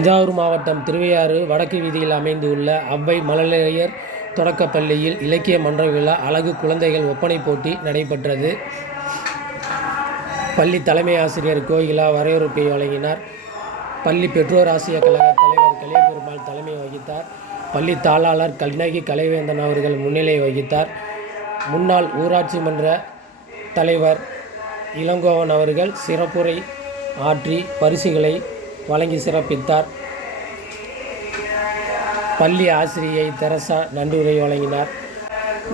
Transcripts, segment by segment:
தஞ்சாவூர் மாவட்டம் திருவையாறு வடக்கு வீதியில் அமைந்துள்ள அவ்வை மழலையர் தொடக்கப்பள்ளியில் இலக்கிய மன்ற விழா அழகு குழந்தைகள் ஒப்பனை போட்டி நடைபெற்றது. பள்ளி தலைமை ஆசிரியர் கோகிலா வரவேற்பை வழங்கினார். பள்ளி பெற்றோர் ஆசிரியர் கழக தலைவர் கலியபெருமாள் தலைமை வகித்தார். பள்ளி தாளாளர் கண்ணகி கலைவேந்தன் அவர்கள் முன்னிலை வகித்தார். முன்னாள் ஊராட்சி மன்ற தலைவர் இளங்கோவன் அவர்கள் சிறப்புரை ஆற்றி பரிசுகளை வழங்கி சிறப்பித்தார். பள்ளி ஆசிரியை தெரசா நன்றியுரை வழங்கினார்.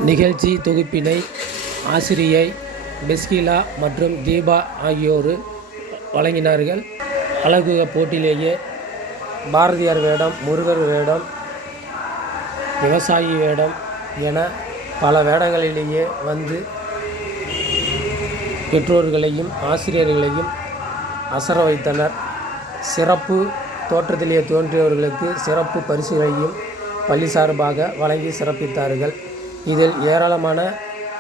நிகழ்ச்சி தொகுப்பினை ஆசிரியை பெஸ்கிலா மற்றும் தீபா ஆகியோர் வழங்கினார்கள். அழகு போட்டியிலேயே பாரதியார் வேடம், முருகர் வேடம், விவசாயி வேடம் என பல வேடங்களிலேயே வந்து பெற்றோர்களையும் ஆசிரியர்களையும் அசர வைத்தனர். சிறப்பு தோற்றத்திலே தோன்றியவர்களுக்கு சிறப்பு பரிசுகளையும் பள்ளி சார்பாக வழங்கி சிறப்பித்தார்கள். இதில் ஏராளமான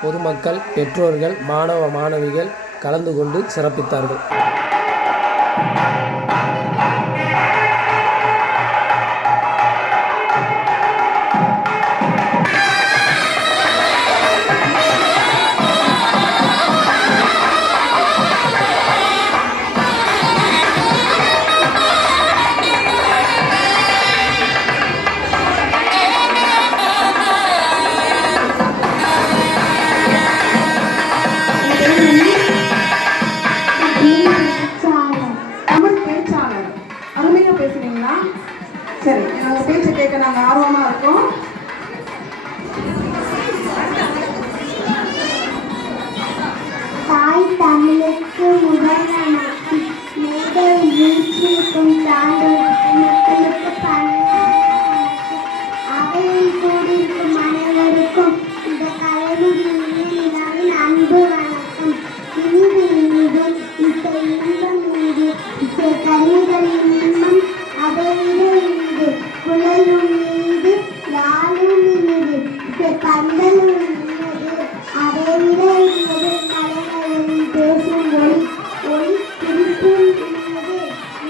பொதுமக்கள், பெற்றோர்கள், மாணவ மாணவிகள் கலந்து கொண்டு சிறப்பித்தார்கள். சரி, நாங்கள் பேச்சு கேட்க நாங்கள் ஆர்வமாக இருக்கோம். தாய் தமிழுக்கு முதல் நமக்கு மேடை வீழ்ச்சிக்கும் மக்களுக்கு அவையில் கூடியிருக்கும் அனைவருக்கும் இந்த கலைஞரின் அன்பு வணக்கம். இனிது இனிது இசை இன்பம் இனிது இசை கலைஞரின் இன்பம் அதைவிட இனிது குழலும் இனிது யாரும் இனிது இசை கண்களும் இனிது அதைவிட இனிது கலைஞரின் பேசும் ஒளி திருப்பும் இனிது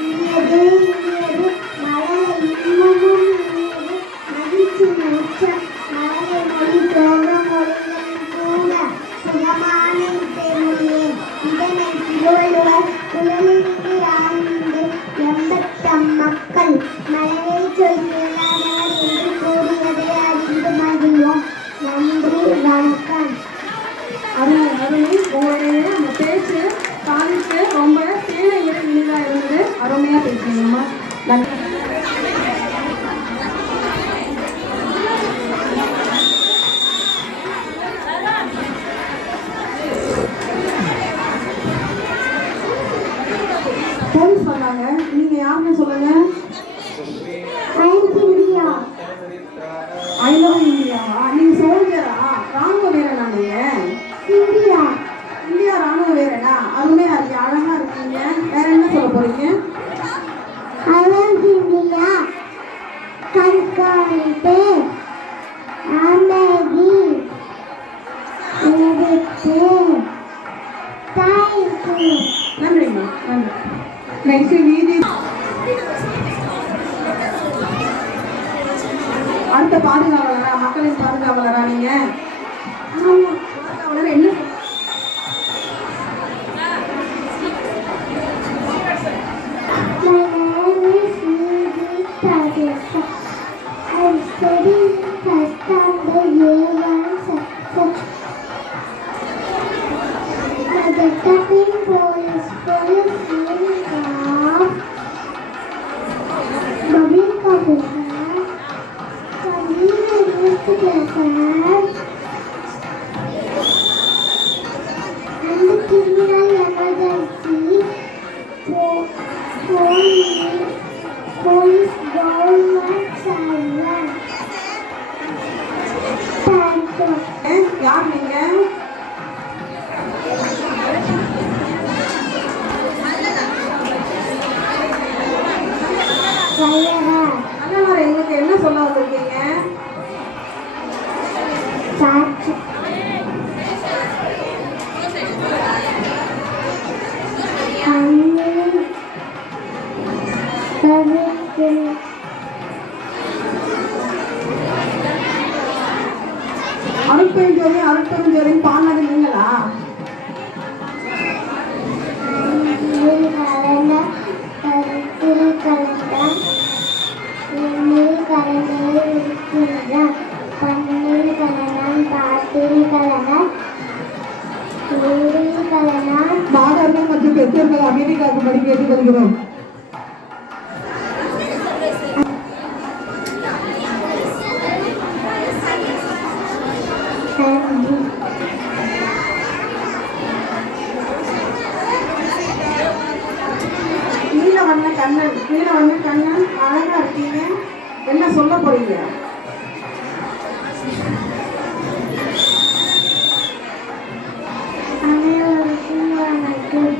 இனியது இனியது மழலை இன்பமும் இனியது மகிழ்ச்சி உச்சம் மழலை மொழி சோக மொழிகளின் கூட சுகமான இசை மொழியே இதனை திருவள்ளுவர் குழலிற்கு ஆய்ந்து எம்பத்தம் மக்கள் மழலை சொல் இல்லாதவர் என்று கூறியதை அறிந்து மகிழ்வோம். நன்றி, வணக்கம். அருமை அருமை. உங்களுடைய அந்த பேச்சு காதுக்கு ரொம்ப தேனை விட இனிதாக இருந்தது. அருமையாக பேசுனீங்கம்மா. நன்றி. போலீஸ் வந்தாங்க. நீங்க யாருன்னு சொல்லுங்க. இந்தியா இந்தியாவா? நீங்க சோல்ஜரா? ராணுவ வீரனா? நீங்க இந்தியா இந்தியா ராணுவ வீரனா? அருமையா இருக்கு, அழகா இருக்கீங்க. வேற என்ன சொல்ல போறீங்க? இந்தியா கண்காணிப்பு அமைதி தாய்க்கு நன்றிம்மா, நன்றி. நெக்ஸ்ட் வீதி அடுத்த பாதுகாவலரா, மக்களின் பாதுகாவலரா நீங்க? பாதுகாவலர் என்ன? I'm studying first standard A1 section. The tapping police unit of public officer, convener newspaper, and criminal emergency police government servant. Thank you. யார் நீங்க? நல்லவரை எங்களுக்கு என்ன சொல்ல வந்திருக்கீங்க? Thank you. அருட்பெருஞ்சோதி அருட்பெருஞ்சோதின்னு பாடினது நீங்களா? நீர் கலந்த கருத்தில் கலந்த எண்ணில் கலந்தே இருக்கின்ற பண்ணில் கலந்தான் பாட்டில் கலந்தான் ஊரில் கலந்தான். மாணவர்கள் மற்றும் பெற்றோர்கள் அமைதி காக்கும்படி கேட்டுக்கொள்கிறோம். நீலவண்ண கண்ணன் அழகா இருக்கீங்க. என்ன சொல்ல போறீங்க? அனைவருக்கும் வணக்கம்.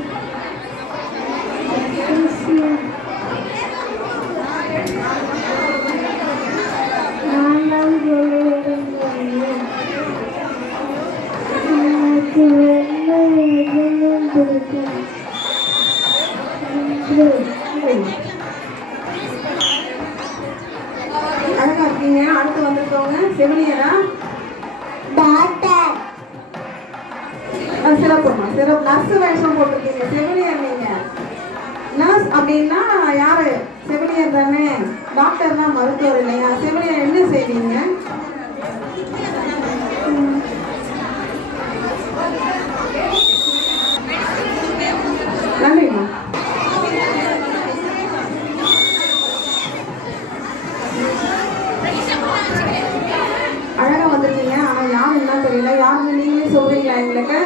அழகா இருக்கீங்க. அடுத்து வந்திருக்கவங்க செவிலியரா? டாக்டர். சிறப்புமா, சிறப்பு. நர்ஸ் வேஷம் போட்டிருக்கீங்க. செவிலியர் நீங்க. நர்ஸ் அப்படின்னா யாரு? செவிலியர் தானே. டாக்டர்னா மருத்துவர் இல்லையா? செவிலியர் என்ன செய்வீங்க? நன்றிம்மா. அழகா வந்திருக்கீங்க. ஆனா யாருன்னா தெரியல. யாருன்னு நீங்களே சொல்றீங்களா எங்களுக்கு?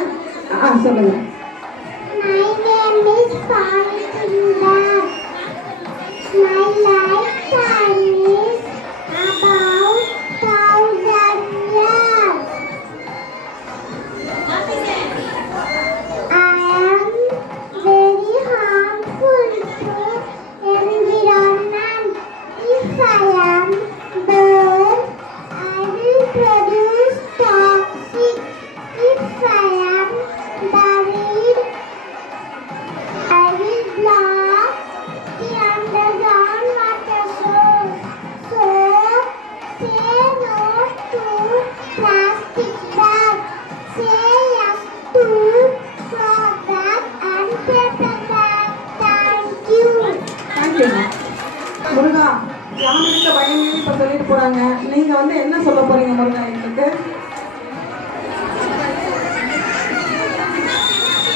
சொல்லுங்க. My name is Pavitra. My lifetime is about 1,000 years. I am very harmful to environment. If I am burned, I will produce toxic. If I am buried, I will block the underground water source. So, say no to plastic bag. Say yes to cloth bag and paper bag. Thank you. தேங்க்யூம்மா. முருகா, யார் இருக்க பயமே இப்ப சொல்லிட்டு போறாங்க. நீங்க வந்து என்ன சொல்ல போறீங்க முருகா எங்களுக்கு?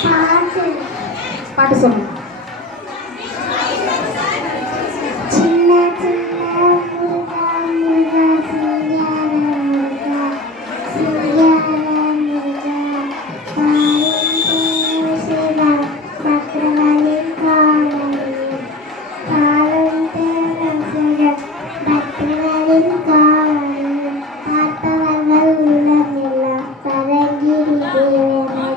பாட்டு. பாட்டு சொல்லுங்க. சின்ன சின்ன முருகா முருகா சிங்கார முருகா சிங்கார முருகா பாலும் தேவ பத்ரவலின் காவலில் பாலும் தேவ பத்ரவலின் காவலில் பார்ப்பவர்கள் உள்ளமெல்லாம் பரங்கி தேவனை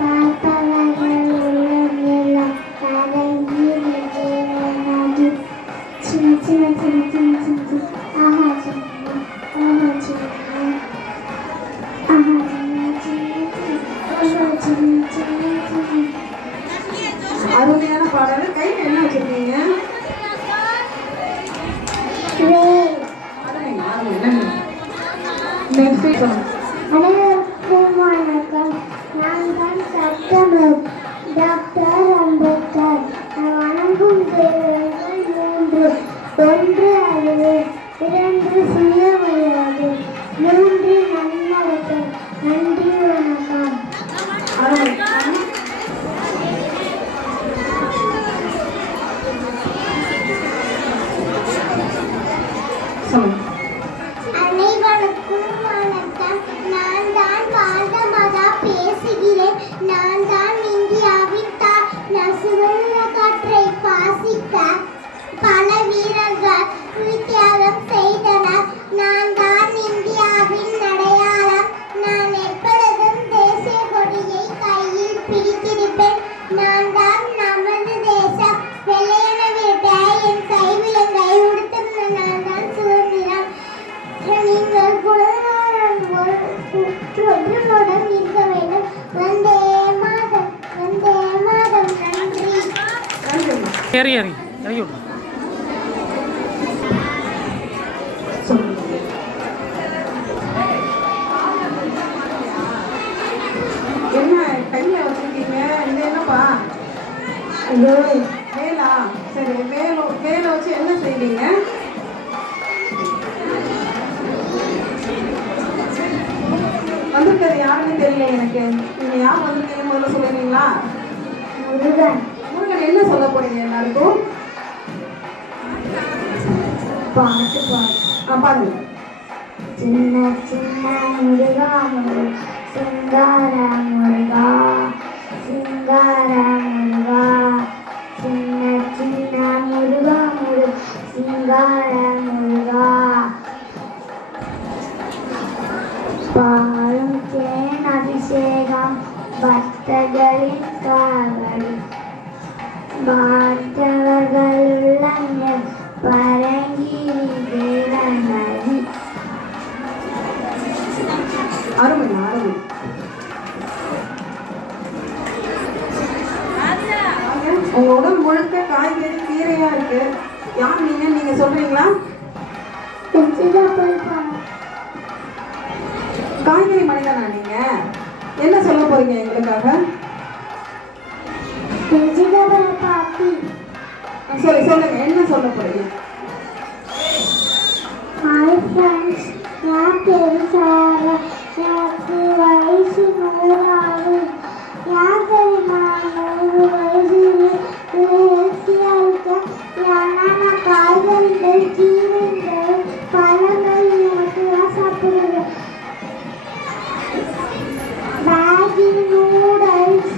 பார்ப்பவர்கள் உள்ளமெல்லாம் பரங்கி தேவனாகி சின்ன சின்ன சின்ன சின்ன சின்ன சின்ன ஆஹா சின்ன ஆஹா சின்ன ஆஹா சின்ன சின்ன சின்ன சின்ன சின்ன. அருமையான பாடல். கையில என்ன வச்சிருக்கீங்க? அருமைங்க, அருமை. நன்றி. நெக்ஸ்ட் சொல்லுங்க. அனைவருக்கும் வணக்கம். நான் தான் சட்டமர் டாக்டர் அம்பேத்கர். நான் வணங்கும் தேவர்கள் 3. 1 அறிவு, 2 சுயமரியாதை, 3 நன்னடத்தை. நன்றி, வணக்கம். அருமை. சொல்லுங்க. அனைவருக்கும் வணக்கம். நான் தான் பாரதமாதா பேசுகிறேன். நான் தான் இந்தியாவின் தாய். நசுவுள்ள காற்றை சுவாசிக்க பல வீரர்கள் தியாகம் செய்தனர். நான் தான் இந்தியாவின் அடையாளம். நான் எப்பொழுதும் தேசிய கொடியை கையில் பிடித்திருப்பேன். நான் தான் நமது தேசம். வெள்ளையன விட்ட என் கைவிலங்கை உடுத்தும் நான் தான் சுதந்திரம். நீங்கள் ஒன்றுடன் இருக்க வேண்டும். வந்தே மாதம், வந்தே மாதம். நன்றி. நன்றிம்மா. ஏறி ஏறி இறங்கி விடு. சொல்லுங்க. வேலா? சரி, வேலை வச்சு என்ன செய்வீங்க? வந்திருக்கிறது யாருன்னு தெரியல எனக்கு. நீங்க யார் வந்திருக்கீங்க முதல்ல சொல்லுறீங்களா? முருகன். முருகன் என்ன சொல்ல போறீங்க எல்லாருக்கும்? பாட்டு பாருங்க. சின்ன சின்ன முருகா சிங்கார முருகா சிங்கார முருகா சின்ன சின்ன முருகா சிங்கார முருகா பாலும் தேன் அபிஷேகம் பக்தர்களின் காவல் பார்த்தவர்கள் உள்ளங்கள் பரங்கி நதி. அருமையா, அருமை. உங்க உடல் முழுக்க காய்கறி கீரையா இருக்கு. யார் நீங்க சொல்றீங்களா? காய்கறி மனிதனா நீங்க? என்ன சொல்ல போறீங்க எங்களுக்காக? சரி, சொல்லுங்க, என்ன சொல்ல போறீங்க? ஹாய் ஃப்ரெண்ட்ஸ், நான் பேரு சாரா. எனக்கு வயசு 100 ஆகுது. யார் தெரியுமா 100 வயசுல ஹெல்த்தியா இருக்கேன். ஏன்னா நான் காய்கறிகள், கீரைகள், பழங்கள் மட்டும்தான் சாப்பிடுவேன். மேகி, நூடுல்ஸ்,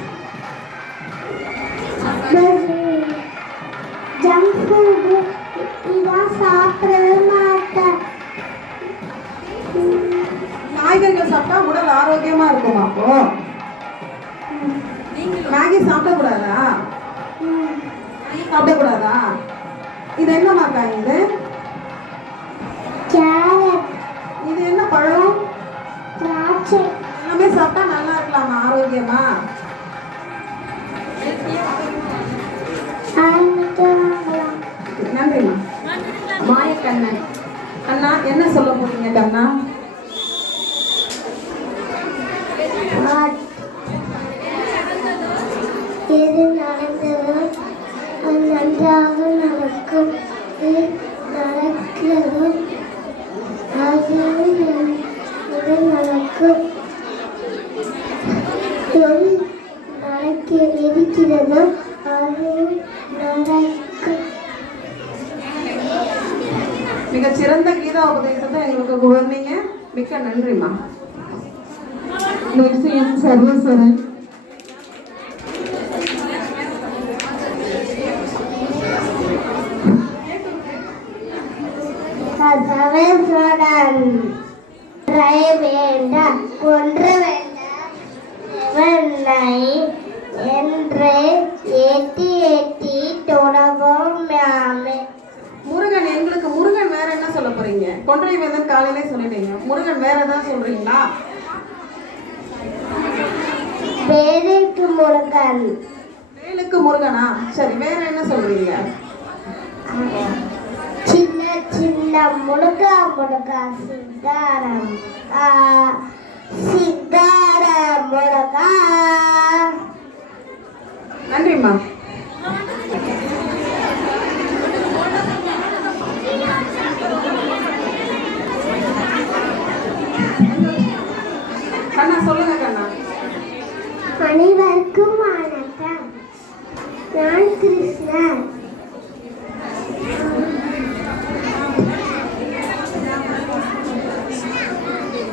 ஜங்க் ஃபுட்டு இதான் சாப்பிடவே மாட்டேன். காய்கறிகள் சாப்பிட்டா உடல் ஆரோக்கியமா இருக்குமா? அப்போ மேகி சாப்பிடக்கூடாதா? சாப்பிடக்கூடாதா? இது என்னமா காய்? இது கேரட். இது என்ன பழம்? திராட்சை. எல்லாமே சாப்பிட்டா நல்லா இருக்கலாமா? ஆரோக்கியமா? நன்றிம்மா. மாயக்கண்ணன் அண்ணா, என்ன சொல்ல போறீங்க கண்ணா? எது நடந்ததோ அது நன்றாக நடக்கும். எது நடக்கிறதோ அது நடக்கும். எது இருக்கிறதோ அது நடக்கும். மிகச்சிறந்த கீதா உபதேசத்தை எங்களுக்கு குழந்தைங்க. மிக்க நன்றிம்மா. நிச்சயம் சர்வஸ்வரன். சர்வேஸ்வரன் வேண்டாம், ஒன்று வேண்டாம், வெள்ளை என்று ஏத்தி ஏத்தி தொடங்கும் யாமே. முருகன், எங்களுக்கு முருகன் வேற என்ன சொல்ல போறீங்க? கொன்றை வேந்தன் காலையிலே சொல்லிட்டீங்க. முருகன் வேற ஏதாவது சொல்றீங்களா? வேலுக்கு முருகன். வேலுக்கு முருகனா? சரி, வேற என்ன சொல்றீங்க? சின்ன சின்ன முழுக்கா முழுக்கா சிங்காரம் சிங்காரம் முழுக்கா. நன்றிம்மா. கண்ணா சொல்லுங்க கண்ணா. அனைவருக்கும் வணக்கம். நான் கிருஷ்ணன்.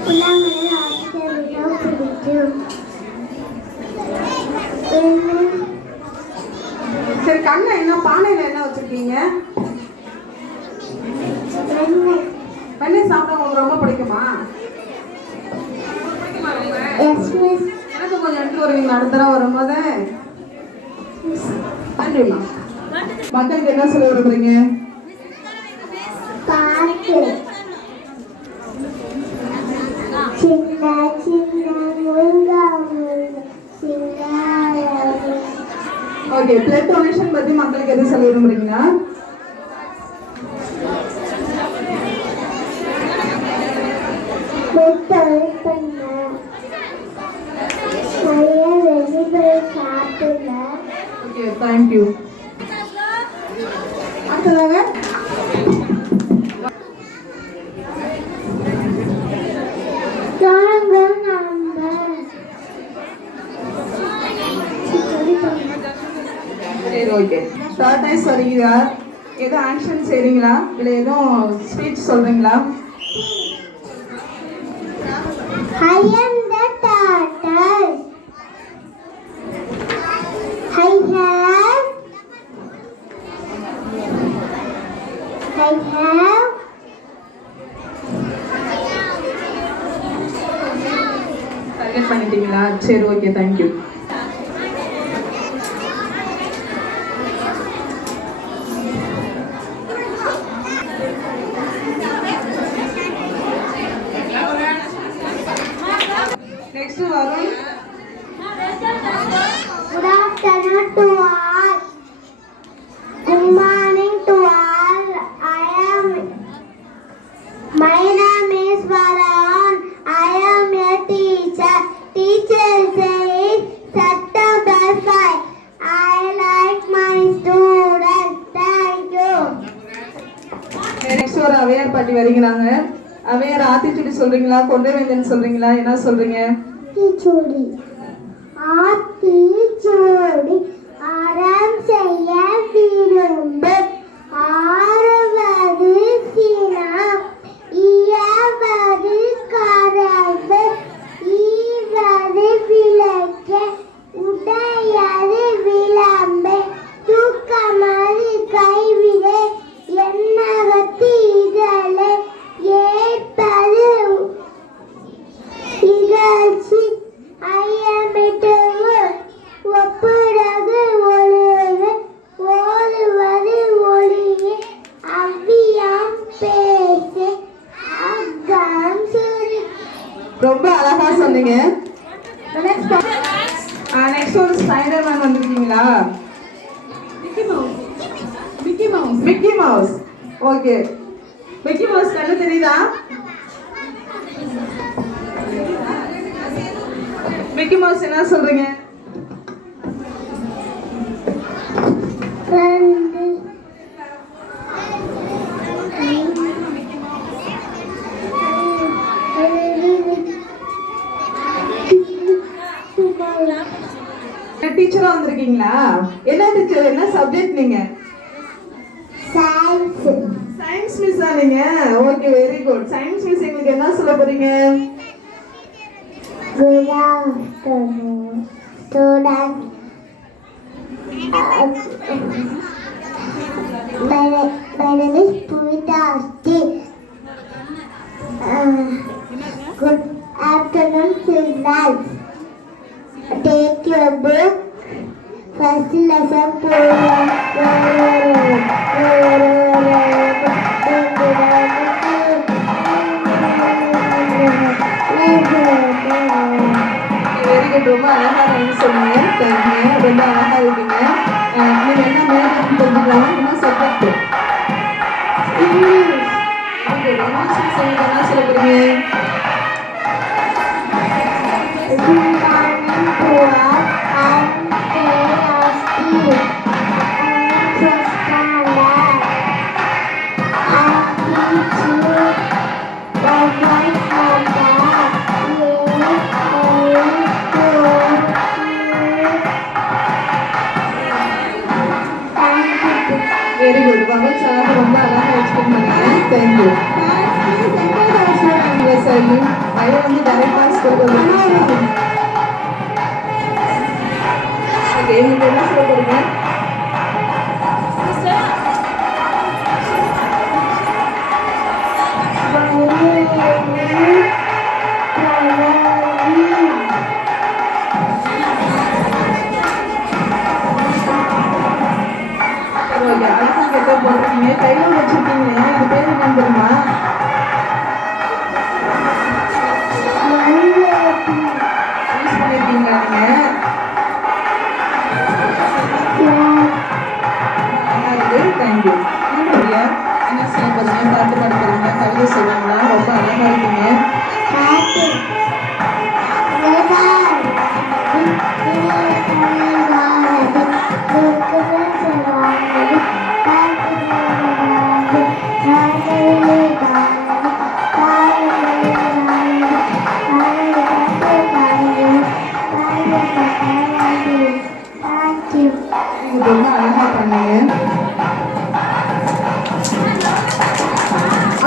புல்லாங்குழல் வாசிக்க மிகவும் பிடிக்கும். சரி கண்ணா, என்ன பானையில என்ன வச்சிருக்கீங்க? வெண்ணெய் சாப்பிட உங்களுக்கு ரொம்ப பிடிக்குமா? எனக்கு கொஞ்சம் எடுத்து வருவீங்களா அடுத்த தடவை வரும்போது? நன்றிம்மா. மக்களுக்கு என்ன சொல்ல விரும்புறீங்க? பாட்டு. சின்ன சின்ன முருங்கா சிங்காரம். ஓகே, பிளட் டொனேஷன் பத்தி மக்களுக்கு எது சொல்ல விரும்புறீங்களா? நிறைய வெஜிடபிள் சாப்பிடுங்க. Okay thank you. அடுத்ததாக நாங்கள் நம்பர் சரி ஓகே. தேர்ட் டைம்ஸ் வரீங்களா? எதுவும் ஆக்ஷன் செய்றீங்களா இல்லை எதுவும் ஸ்பீச் சொல்றீங்களா? I am the turtle. I have target பண்ணிட்டீங்களா? சரி okay thank you. Next Varun. good afternoon to all. Good morning to all. My name is Varun. I am a teacher. Teacher says September 5. I like my students. Thank you. Next ஒரு அவையார் பாட்டி வருகிறாங்க. அவையார் ஆத்திச்சூடி சொல்றீங்களா கொண்டே வேந்தன் சொல்றீங்களா என்ன சொல்றீங்க? ஆத்திச்சூடி ஆத்திச்சூடி அறம் செய்ய விரும்பு ஆறுவது சினம் இயவது கரவு ஈவது விளக்கு உடையது விளம்பு தூக்கமது கைவிடை எண்ணகத்து இதழை ஏற்பது இகழ்ச்சி ஐயமிட்டவு ஒப்புரகு ஒழுகு ஓடுவது ஒளியே அவ்வியம் பேசு அக்கம் சுரி. ரொம்ப அழகா சொன்னீங்க. நெக்ஸ்ட் ஒரு ஸ்பைடர் மேன் வந்திருக்கீங்களா? Mickey mouse. Okay. Mickey mouse கண்ணு தெரியுதா? மிக்கி மவுஸ் என்ன சொல்றீங்க? ரெண்டு டீச்சரா வந்திருக்கீங்களா? என்ன டீச்சர் என்ன சப்ஜெக்ட் நீங்க? சயின்ஸ் சயின்ஸ் மிஸ்ஸா நீங்க? Okay very good. Science miss எங்களுக்கு என்ன சொல்ல போறீங்க? good afternoon students. My name is Puvita Asti. Good afternoon children. Take your book. First lesson program. Very good. ரொம்ப அழகா ரைம் சொன்னீங்க. தேங்க்யூ. ரொம்ப அழகா இருக்கீங்க. நீங்க என்ன மேடம் தெரிஞ்சுக்கலாம்? என்ன சப்ஜெக்ட்? English. இங்கிலீஷ் மிஸ் எங்களுக்கு என்ன சொல்ல போறீங்க? Good morning to all. I'm Asti. I'm first standard. I teach you one right number. Very good. Bhagat sir ரொம்ப அழகா எக்ஸ்பிளைன் பண்ணீங்க. தேங்க்யூ. சார் ஐயா வந்து டைரக்ட் பாஸ் கொடுக்குறது. ஓகே நீங்க என்ன சொல்ல போறீங்க? ஓகே அழகா கெட்ட போடுறீங்க. கையில வச்சிருக்கீங்க. இது பேர் என்ன தெரியுமா? யூஸ் பண்ணிருக்கீங்களா நீங்க? Yeah. ரொம்ப அழகா பண்ணீங்க.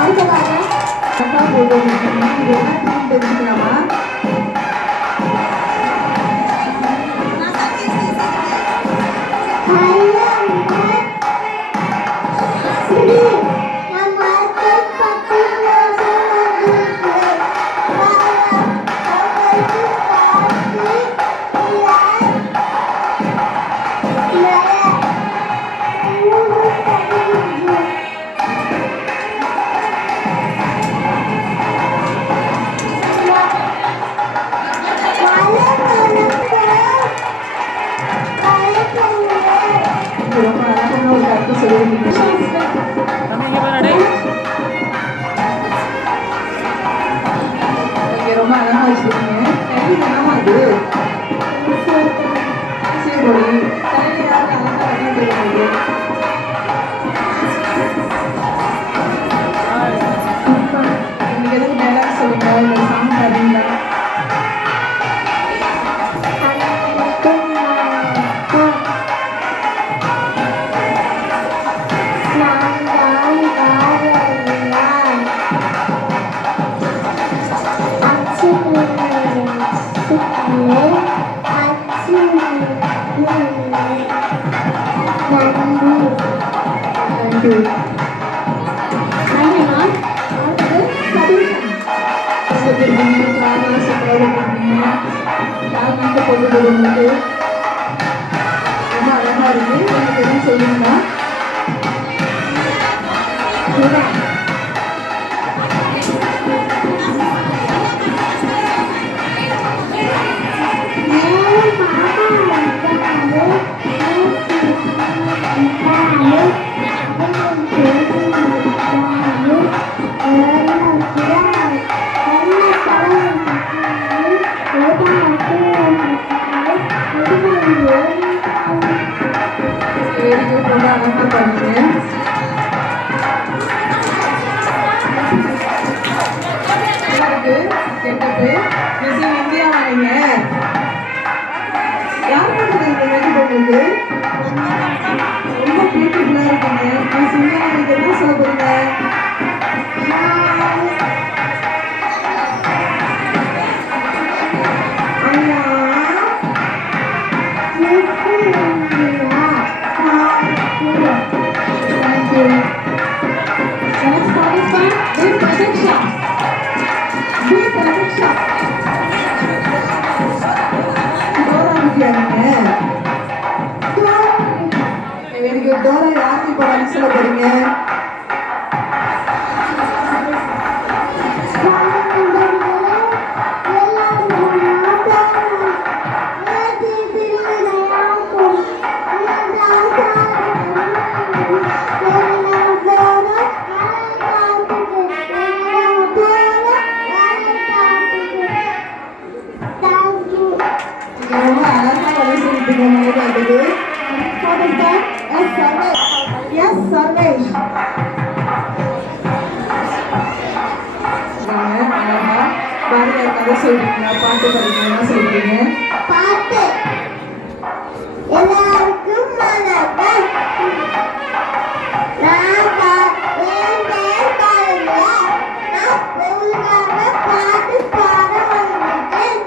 அடுத்ததாக அக்கா போட்டோ எடுத்துக்கோங்க. இது என்ன தீம் தெரிஞ்சுக்கலாமா? ரொம்ப அழகான ஒரு கருத்து சொல்லியிருக்கீங்க. நீங்க ரொம்ப அழகா வச்சிருக்கீங்க. கையில் என்னமா இது? சீர்கொடி. கையில் யாருக்கு அழகா என்ன தெரியுது? இன்னைக்கு எதுக்கு டைலாக் சொல்லுங்க, இல்லை சாங் பாடுறீங்களா? தேங்க்யூ. ரொம்ப அழகா இருக்கு. எனக்கு என்ன சொல்லுங்களா? ரொம்ப அழகா பண்ணீங்க. இருக்கு கெட்டப்பு மிஸ் இந்தியா வாங்க. யார் பண்ணுறது இந்த வேண்டியது? ரொம்ப பியூட்டிஃபுல்லா இருக்குங்க. மிஸ் இந்தியா வாங்க என்ன சொல்ல போறீங்க? டோரா யாருக்கு இப்போ வந்து சொல்ல போறீங்க? ரொம்ப அழகா வந்து சொல்லிட்டு வந்தது. Yes, Sarvesh. அழகா பாரதிய கதை சொல்றீங்களா, பாட்டு படிக்கிறீங்களா சொல்றீங்க? பாட்டு எல்லாருக்கும் வணக்கம். நான் என் பேர் பாருங்க. நான் உங்களுக்காக பாட்டு பாட வந்திருக்கேன்.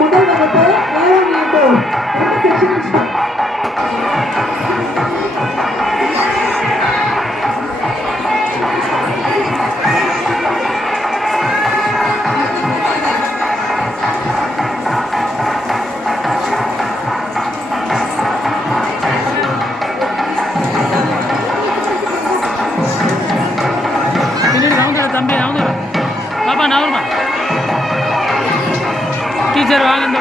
முதல் வகுப்பு 7 மீட்டோ என்ன செக்ஷன்? தம்பி அவங்க பாப்பா நான் வருமா டீச்சர் வாங்க இந்த